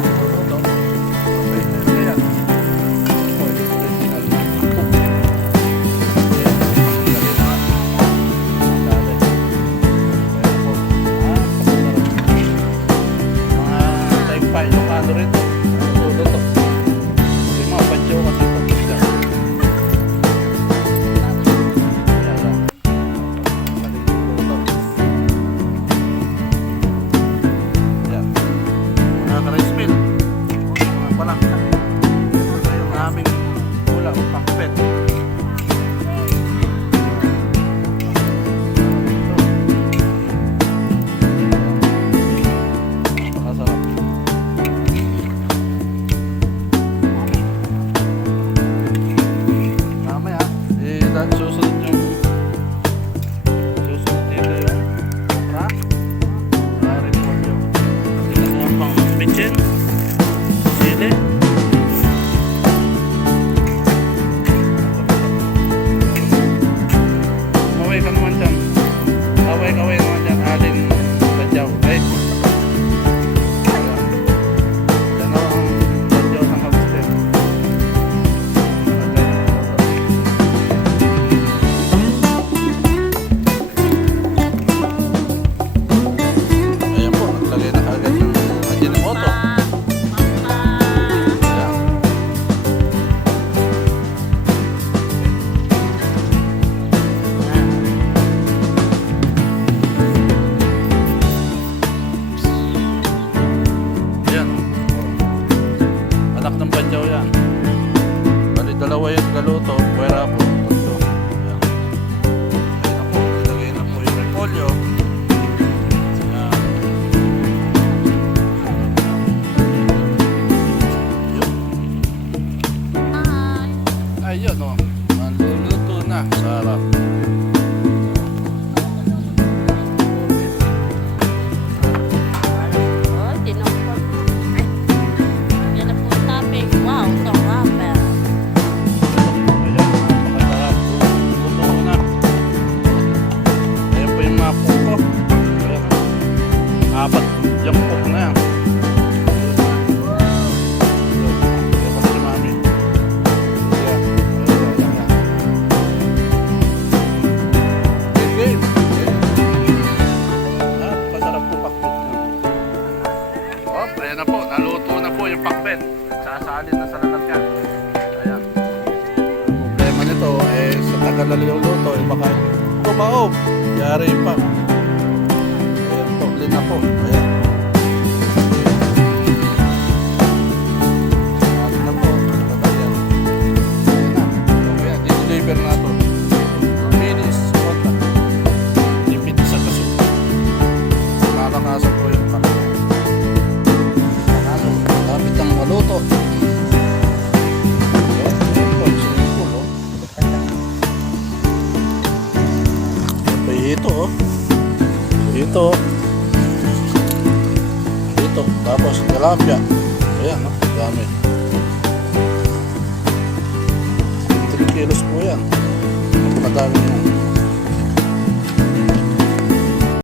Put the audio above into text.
Ito. Okay, kaya. Ito, original na. Ilocano rin to. Tulo to. Yung mga pancho kasi ito. Yan. Mga ka-rice mill. Mga pala. Ito yung aming ulam, pakpet. Napakasarap. Susunod dito yung repolyo. Dito naman pang bitchin, sili. Kaway ka naman dyan. Kaway naman dyan. Alin sadyaw. Ay. Yan ang sadyaw ng kabustin. Anak ng badyaw yan. Bali dalawa yung galuto, pwera po. Tatlo. Ayan. Ayun na po, nilagay na po yung repolyo. Ayan. Ayun o. Maluluto na. Sarap. Apat jampok na yan. Ayan pa si mami. Ayan. Game. Pasarap po pakbet nyo. Ayan na po. Naluto na po yung pakbet. Sasalin na sa lalagyan. Ayan. Problema nito sa tagal na yung luto baka tumaob. Yari pa. Na po. Ayan. Ayan na po. Ayan na. Okay, di-deliver na ito. Finish. Contact. Lipid sa kaso. Malakasan po yung panalo. Lapit ang maluto. Ito oh. Ito. Tapos tilapia. Ayan, no? Dami. 3 kilos po yan. Madami yan.